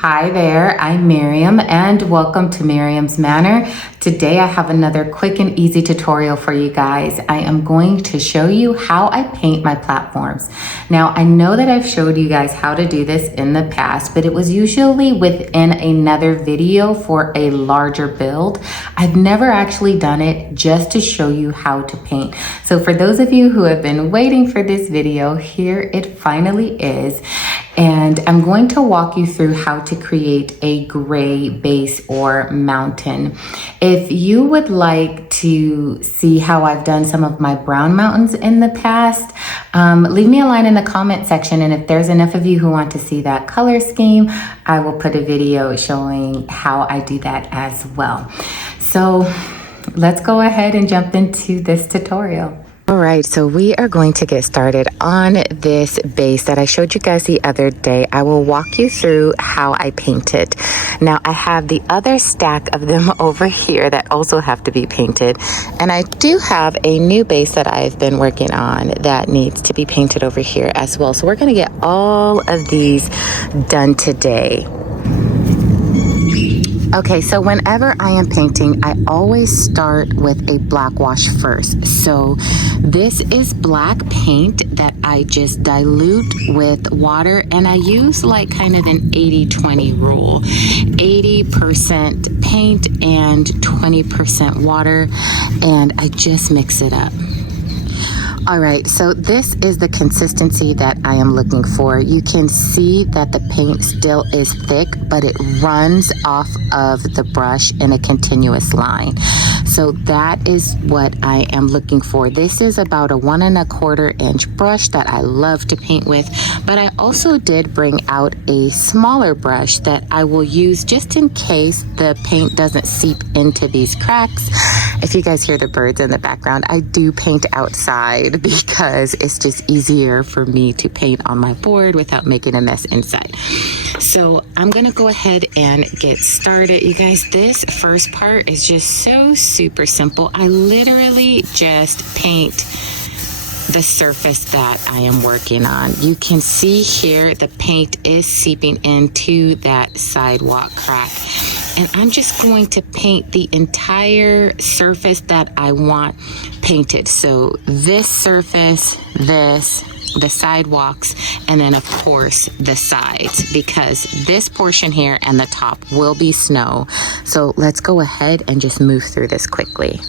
Hi there, I'm Miriam and welcome to Miriam's Manor. Today I have another quick and easy tutorial for you guys. I am going to show you how I paint my platforms. Now I know that I've showed you guys how to do this in the past, but it was usually within another video for a larger build. I've never actually done it just to show you how to paint. So for those of you who have been waiting for this video, here it finally is. And I'm going to walk you through how to create a gray base or mountain. If you would like to see how I've done some of my brown mountains in the past, leave me a line in the comment section. And if there's enough of you who want to see that color scheme, I will put a video showing how I do that as well. So let's go ahead and jump into this tutorial. All right, so we are going to get started on this base that I showed you guys the other day. I will walk you through how I paint it. Now, I have the other stack of them over here that also have to be painted. And I do have a new base that I've been working on that needs to be painted over here as well. So we're going to get all of these done today. Okay, so whenever I am painting, I always start with a black wash first. So this is black paint that I just dilute with water, and I use like kind of an 80-20 rule. 80% paint and 20% water, and I just mix it up. All right, so this is the consistency that I am looking for. You can see that the paint still is thick, but it runs off of the brush in a continuous line. So that is what I am looking for. This is about a 1 1/4 inch brush that I love to paint with, but I also did bring out a smaller brush that I will use just in case the paint doesn't seep into these cracks. If you guys hear the birds in the background, I do paint outside because it's just easier for me to paint on my board without making a mess inside. So I'm gonna go ahead and get started. You guys, this first part is just so super simple. I literally just paint the surface that I am working on. You can see here the paint is seeping into that sidewalk crack. And I'm just going to paint the entire surface that I want painted. So this surface, the sidewalks, and then of course the sides, because this portion here and the top will be snow. So let's go ahead and just move through this quickly.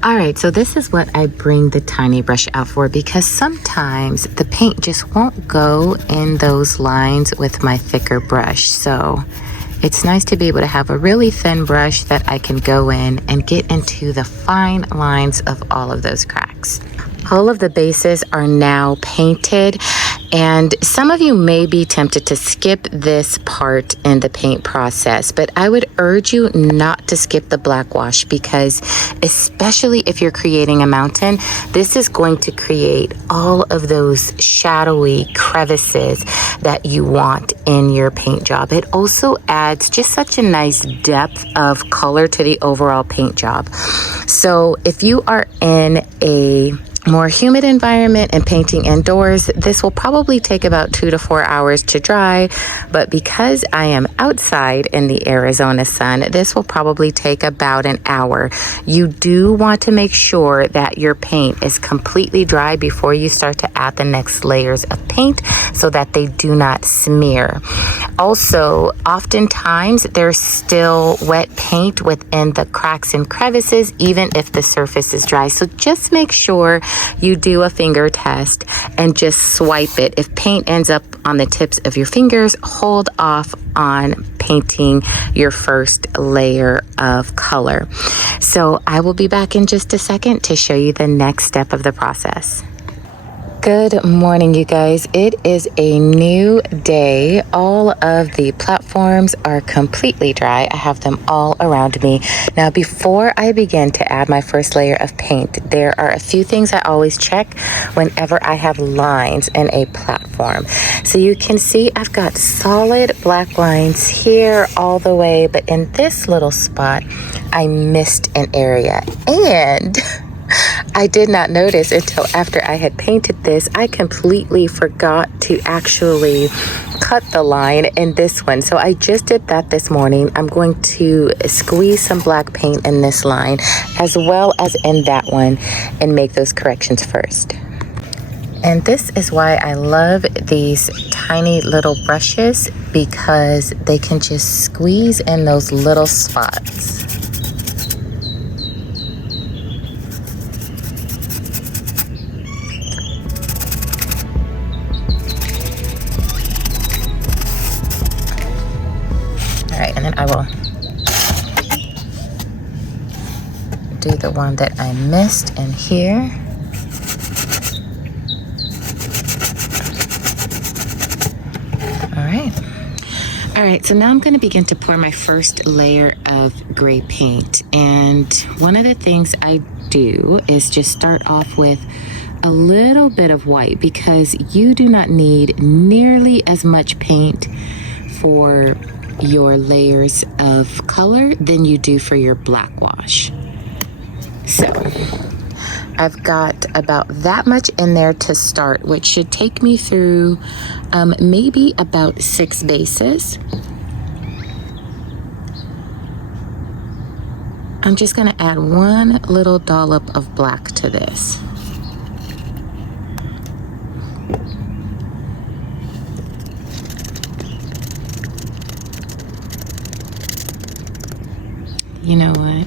All right, so this is what I bring the tiny brush out for, because sometimes the paint just won't go in those lines with my thicker brush. So it's nice to be able to have a really thin brush that I can go in and get into the fine lines of all of those cracks. All of the bases are now painted, and some of you may be tempted to skip this part in the paint process, but I would urge you not to skip the black wash, because especially if you're creating a mountain, this is going to create all of those shadowy crevices that you want in your paint job. It also adds just such a nice depth of color to the overall paint job. So if you are in a more humid environment and painting indoors, this will probably take about 2 to 4 hours to dry, but because I am outside in the Arizona sun, this will probably take about an hour. You do want to make sure that your paint is completely dry before you start to add the next layers of paint so that they do not smear. Also, oftentimes there's still wet paint within the cracks and crevices, even if the surface is dry. So just make sure you do a finger test and just swipe it. If paint ends up on the tips of your fingers, hold off on painting your first layer of color. So I will be back in just a second to show you the next step of the process. Good morning, you guys. It is a new day. All of the platforms are completely dry. I have them all around me. Now, before I begin to add my first layer of paint, there are a few things I always check whenever I have lines in a platform. So you can see I've got solid black lines here all the way, but in this little spot, I missed an area. And I did not notice until after I had painted this. I completely forgot to actually cut the line in this one. So I just did that this morning. I'm going to squeeze some black paint in this line as well as in that one and make those corrections first. And this is why I love these tiny little brushes, because they can just squeeze in those little spots. All right, and then I will do the one that I missed in here. All right, so now I'm going to begin to pour my first layer of gray paint. And one of the things I do is just start off with a little bit of white, because you do not need nearly as much paint for your layers of color than you do for your black wash. So I've got about that much in there to start, which should take me through maybe about 6 bases. I'm just going to add one little dollop of black to this. You know what?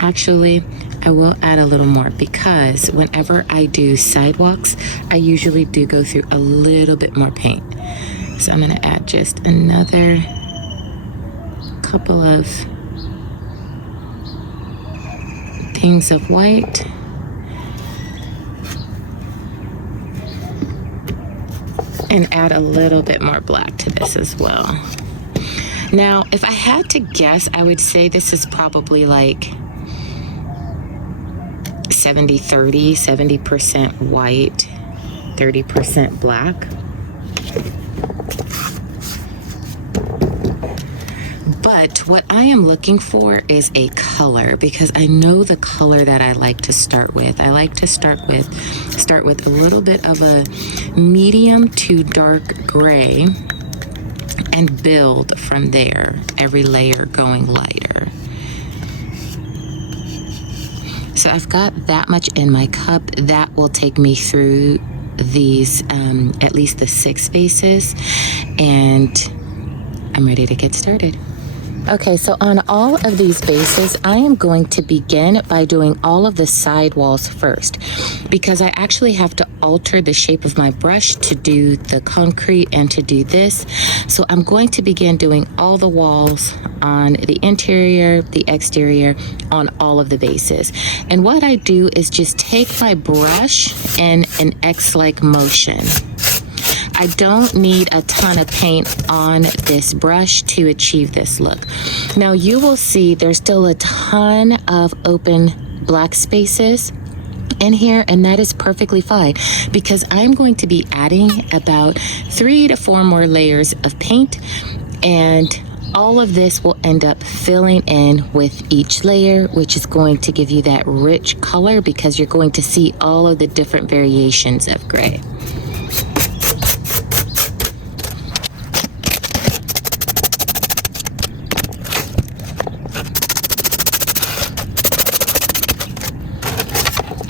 Actually, I will add a little more, because whenever I do sidewalks, I usually do go through a little bit more paint. So I'm going to add just another couple of things of white. And add a little bit more black to this as well. Now, if I had to guess, I would say this is probably like 70-30, 70% white, 30% black. But what I am looking for is a color, because I know the color that I like to start with. I like to start with a little bit of a medium to dark gray and build from there, every layer going lighter. So I've got that much in my cup. That will take me through these, at least the 6 bases, and I'm ready to get started. Okay, so on all of these bases, I am going to begin by doing all of the side walls first, because I actually have to alter the shape of my brush to do the concrete and to do this. So I'm going to begin doing all the walls on the interior, the exterior, on all of the bases. And what I do is just take my brush in an X-like motion. I don't need a ton of paint on this brush to achieve this look. Now you will see there's still a ton of open black spaces in here, and that is perfectly fine, because I'm going to be adding about 3 to 4 more layers of paint, and all of this will end up filling in with each layer, which is going to give you that rich color, because you're going to see all of the different variations of gray.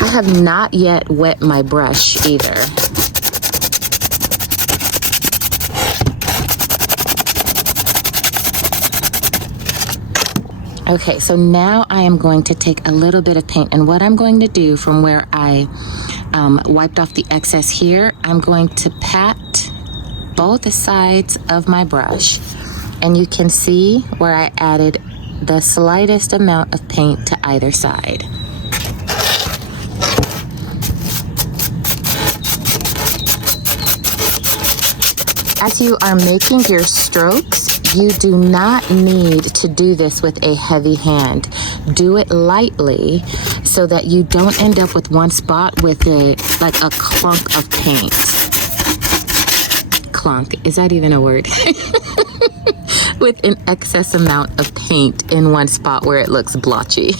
I have not yet wet my brush either. Okay, so now I am going to take a little bit of paint, and what I'm going to do from where I wiped off the excess here, I'm going to pat both sides of my brush, and you can see where I added the slightest amount of paint to either side. As you are making your strokes, you do not need to do this with a heavy hand. Do it lightly so that you don't end up with one spot with like a clunk of paint. Clunk, is that even a word? With an excess amount of paint in one spot where it looks blotchy.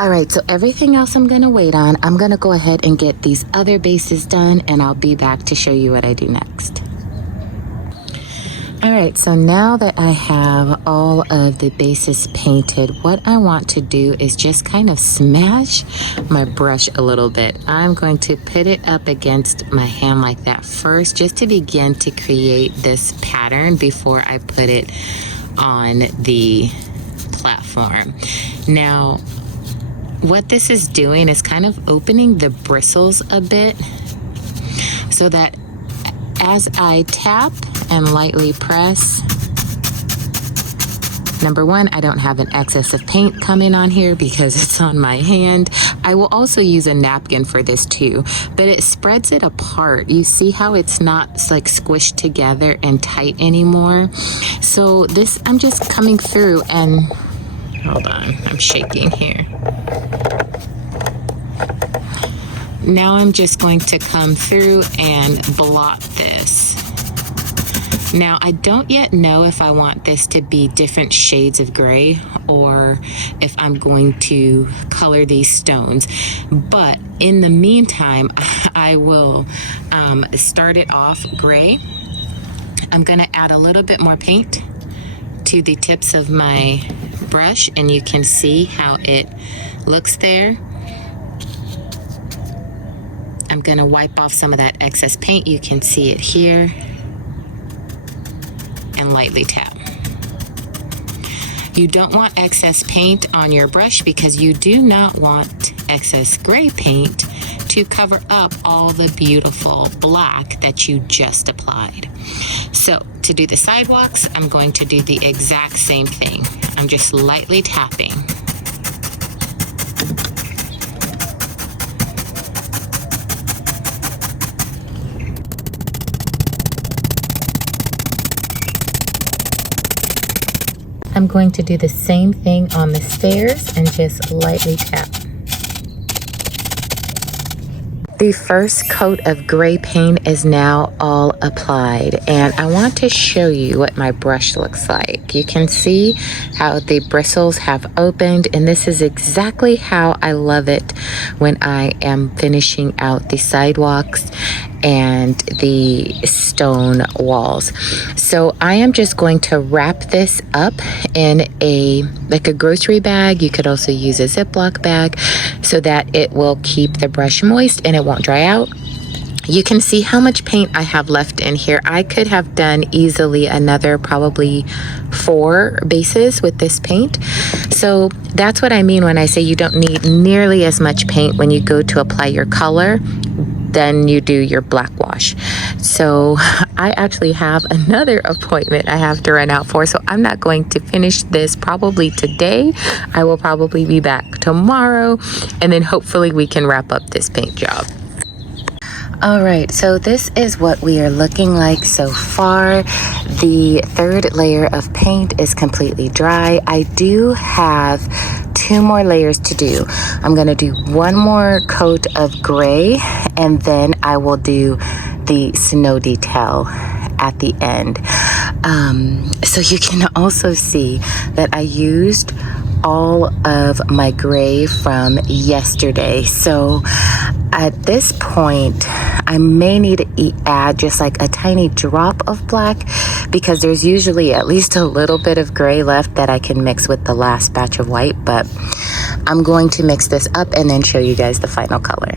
All right, so everything else I'm gonna wait on. I'm gonna go ahead and get these other bases done, and I'll be back to show you what I do next. All right, so now that I have all of the bases painted, what I want to do is just kind of smash my brush a little bit. I'm going to put it up against my hand like that first, just to begin to create this pattern before I put it on the platform. Now, what this is doing is kind of opening the bristles a bit so that as I tap and lightly press, number one, I don't have an excess of paint coming on here because it's on my hand. I will also use a napkin for this too, but it spreads it apart. You see how it's not like squished together and tight anymore? So this, I'm just coming through and, hold on, I'm shaking here. Now I'm just going to come through and blot this. Now, I don't yet know if I want this to be different shades of gray or if I'm going to color these stones. But in the meantime, I will start it off gray. I'm gonna add a little bit more paint to the tips of my brush, and you can see how it looks there. I'm gonna wipe off some of that excess paint. You can see it here. And lightly tap. You don't want excess paint on your brush because you do not want excess gray paint to cover up all the beautiful black that you just applied. So to do the sidewalks, I'm going to do the exact same thing. I'm just lightly tapping. I'm going to do the same thing on the stairs and just lightly tap. The first coat of gray paint is now all applied, and I want to show you what my brush looks like. You can see how the bristles have opened, and this is exactly how I love it when I am finishing out the sidewalks and the stone walls. So I am just going to wrap this up in a grocery bag. You could also use a Ziploc bag so that it will keep the brush moist and it won't dry out. You can see how much paint I have left in here. I could have done easily another probably 4 bases with this paint. So that's what I mean when I say you don't need nearly as much paint when you go to apply your color than you do your black wash. So I actually have another appointment I have to run out for, so I'm not going to finish this probably today. I will probably be back tomorrow, and then hopefully we can wrap up this paint job. All right, so this is what we are looking like so far. The third layer of paint is completely dry. I do have 2 more layers to do. I'm gonna do 1 more coat of gray, and then I will do the snow detail at the end. So you can also see that I used all of my gray from yesterday. So at this point, I may need to add just like a tiny drop of black, because there's usually at least a little bit of gray left that I can mix with the last batch of white, but I'm going to mix this up and then show you guys the final color.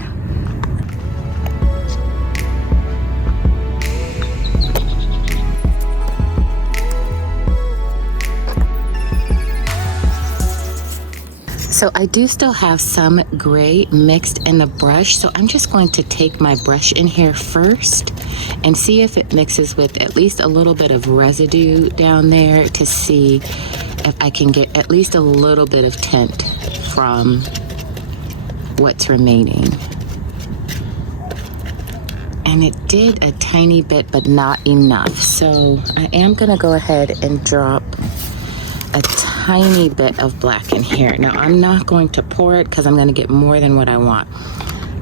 So I do still have some gray mixed in the brush, so I'm just going to take my brush in here first and see if it mixes with at least a little bit of residue down there to see if I can get at least a little bit of tint from what's remaining. And it did a tiny bit, but not enough. So I am gonna go ahead and drop a tiny bit of black in here. Now I'm not going to pour it because I'm gonna get more than what I want,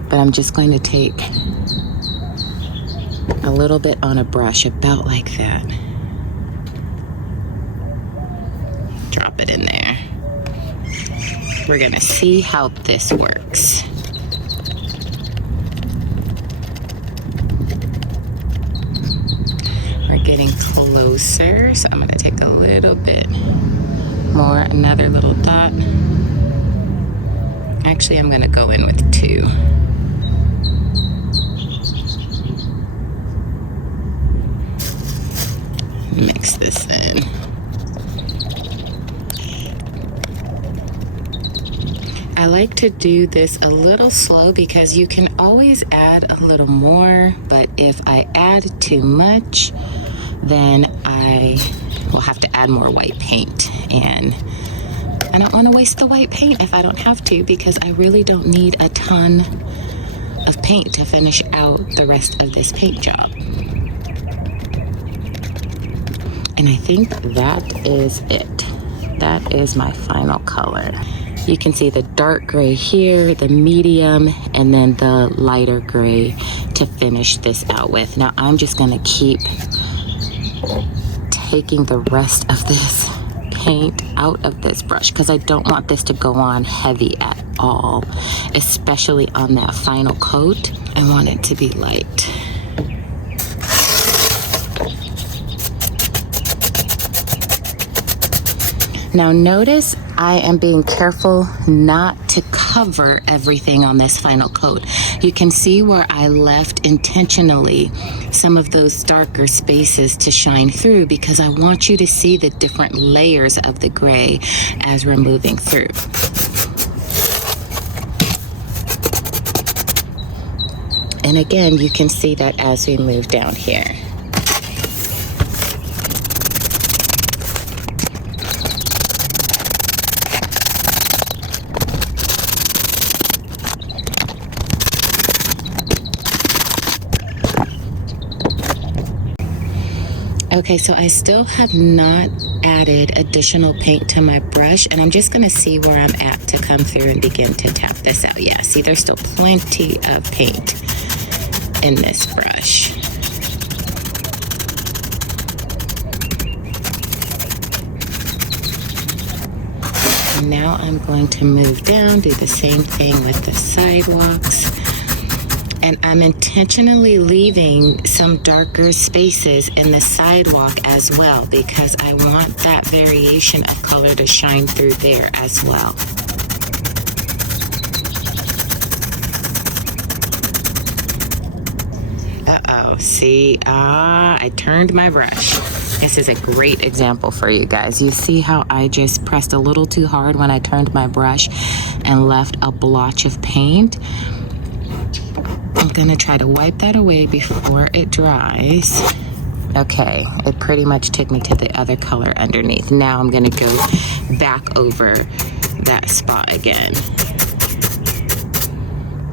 but I'm just going to take a little bit on a brush, about like that. Drop it in there. We're gonna see how this works. We're getting closer, so I'm gonna take a little bit more, another little dot. Actually, I'm gonna go in with 2. Mix this in. I like to do this a little slow because you can always add a little more, but if I add too much, then I will have to add more white paint, and I don't want to waste the white paint if I don't have to, because I really don't need a ton of paint to finish out the rest of this paint job. And I think that is it. That is my final color. You can see the dark gray here, the medium, and then the lighter gray to finish this out with. Now I'm just gonna keep taking the rest of this paint out of this brush because I don't want this to go on heavy at all, especially on that final coat. I want it to be light. Now notice I am being careful not to cover everything on this final coat. You can see where I left intentionally some of those darker spaces to shine through because I want you to see the different layers of the gray as we're moving through. And again, you can see that as we move down here. Okay, so I still have not added additional paint to my brush, and I'm just gonna see where I'm at to come through and begin to tap this out. Yeah, see, there's still plenty of paint in this brush. And now I'm going to move down, do the same thing with the sidewalks. And I'm intentionally leaving some darker spaces in the sidewalk as well because I want that variation of color to shine through there as well. Uh-oh, see, I turned my brush. This is a great example for you guys. You see how I just pressed a little too hard when I turned my brush and left a blotch of paint? I'm gonna try to wipe that away before it dries. Okay, it pretty much took me to the other color underneath. Now I'm gonna go back over that spot again.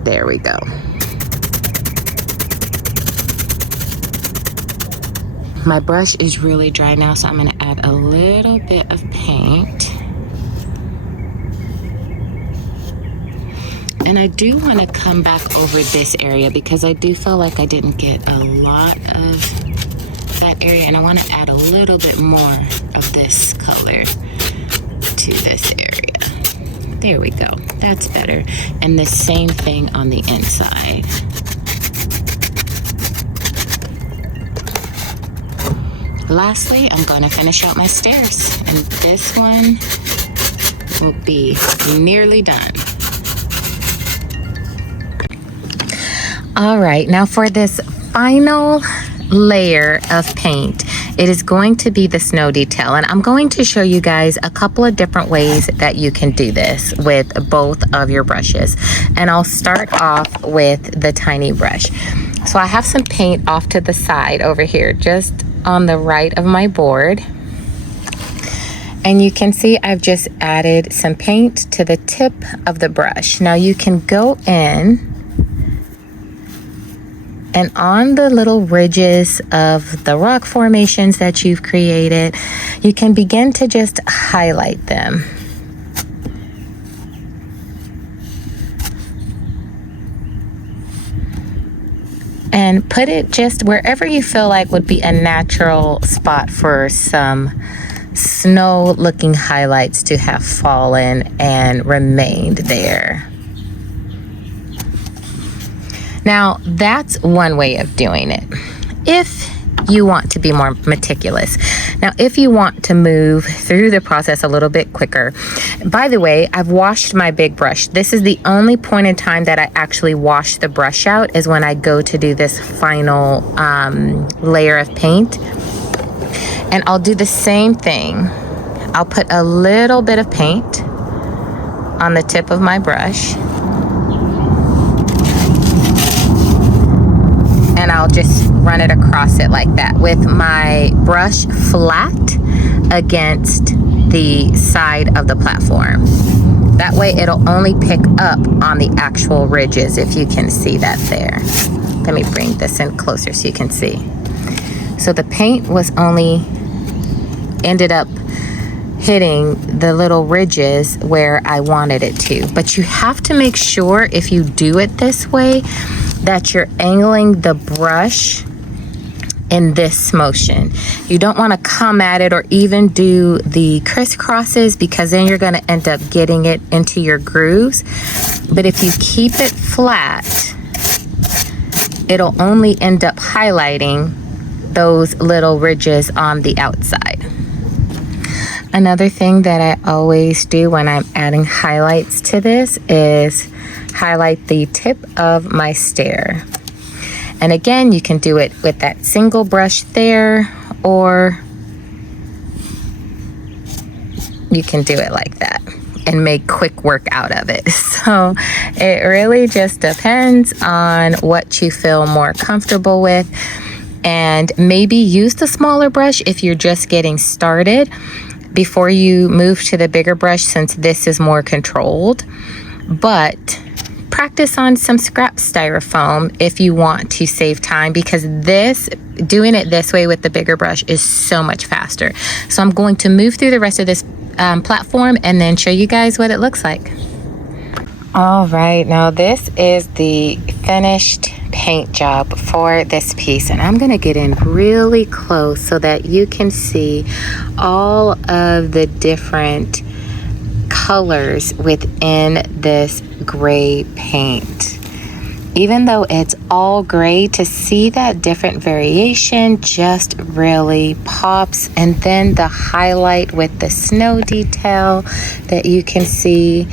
There we go. My brush is really dry now, so I'm gonna add a little bit of paint. And I do want to come back over this area because I do feel like I didn't get a lot of that area, and I want to add a little bit more of this color to this area. There we go. That's better. And the same thing on the inside. Lastly, I'm going to finish out my stairs, and this one will be nearly done. All right, now for this final layer of paint, it is going to be the snow detail, and I'm going to show you guys a couple of different ways that you can do this with both of your brushes. And I'll start off with the tiny brush. So I have some paint off to the side over here, just on the right of my board. And you can see I've just added some paint to the tip of the brush. Now you can go in and on the little ridges of the rock formations that you've created, you can begin to just highlight them. And put it just wherever you feel like would be a natural spot for some snow looking highlights to have fallen and remained there. Now that's one way of doing it if you want to be more meticulous. Now if you want to move through the process a little bit quicker, by the way, I've washed my big brush. This is the only point in time that I actually wash the brush out, is when I go to do this final layer of paint. And I'll do the same thing. I'll put a little bit of paint on the tip of my brush. And I'll just run it across it like that with my brush flat against the side of the platform. That way it'll only pick up on the actual ridges, if you can see that there. Let me bring this in closer so you can see. So the paint was only ended up hitting the little ridges where I wanted it to. But you have to make sure, if you do it this way, that you're angling the brush in this motion. You don't want to come at it or even do the crisscrosses, because then you're going to end up getting it into your grooves. But if you keep it flat, it'll only end up highlighting those little ridges on the outside. Another thing that I always do when I'm adding highlights to this is highlight the tip of my stair. And again, you can do it with that single brush there, or you can do it like that and make quick work out of it. So it really just depends on what you feel more comfortable with. And maybe use the smaller brush if you're just getting started before you move to the bigger brush, since this is more controlled. But practice on some scrap styrofoam if you want to save time, because doing it this way with the bigger brush is so much faster. So I'm going to move through the rest of this platform and then show you guys what it looks like. All right, now this is the finished paint job for this piece, and I'm gonna get in really close so that you can see all of the different colors within this gray paint. Even though it's all gray, to see that different variation just really pops. And then the highlight with the snow detail that you can see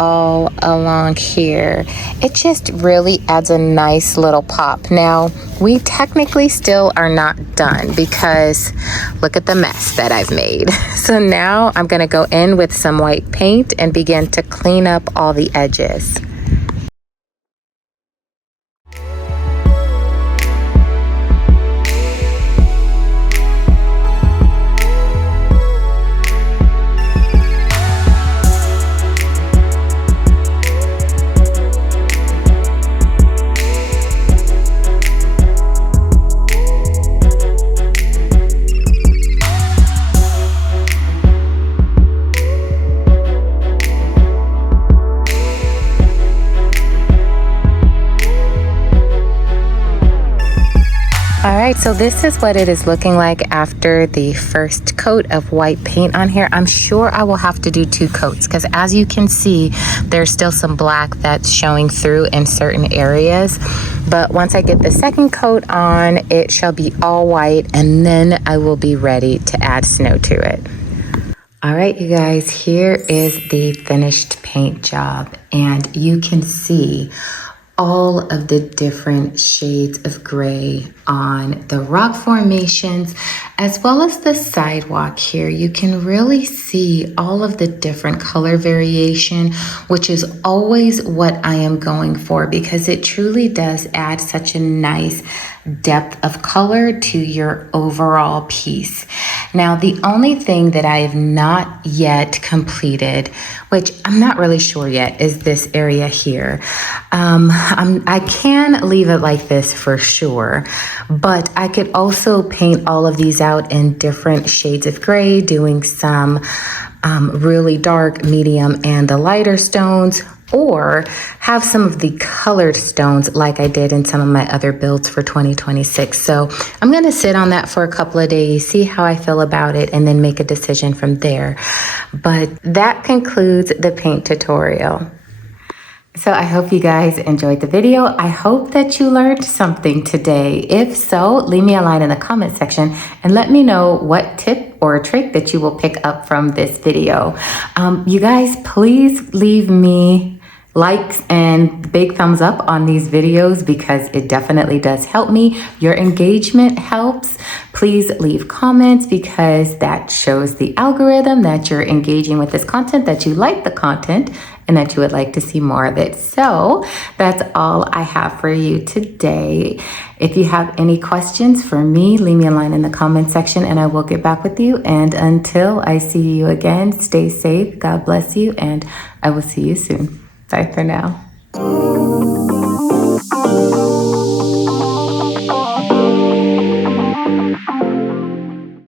all along here, it just really adds a nice little pop. Now we technically still are not done, because look at the mess that I've made. So now I'm going to go in with some white paint and begin to clean up all the edges. Alright, so this is what it is looking like after the first coat of white paint on here. I'm sure I will have to do 2 coats, because as you can see, there's still some black that's showing through in certain areas. But once I get the second coat on, it shall be all white, and then I will be ready to add snow to it. Alright, you guys, here is the finished paint job, and you can see all of the different shades of gray on the rock formations, as well as the sidewalk here. You can really see all of the different color variation, which is always what I am going for, because it truly does add such a nice depth of color to your overall piece. Now, the only thing that I have not yet completed, which I'm not really sure yet, is this area here. I can leave it like this for sure, but I could also paint all of these out in different shades of gray, doing some really dark, medium, and the lighter stones, or have some of the colored stones like I did in some of my other builds for 2026. So I'm gonna sit on that for a couple of days, see how I feel about it, and then make a decision from there. But that concludes the paint tutorial. So I hope you guys enjoyed the video. I hope that you learned something today. If so, leave me a line in the comment section and let me know what tip or trick that you will pick up from this video. You guys, please leave me likes and big thumbs up on these videos because it definitely does help me. Your engagement helps. Please leave comments because that shows the algorithm that you're engaging with this content, that you like the content, and that you would like to see more of it. So that's all I have for you today. If you have any questions for me, leave me a line in the comment section and I will get back with you. And until I see you again, stay safe, God bless you, and I will see you soon. Bye for now.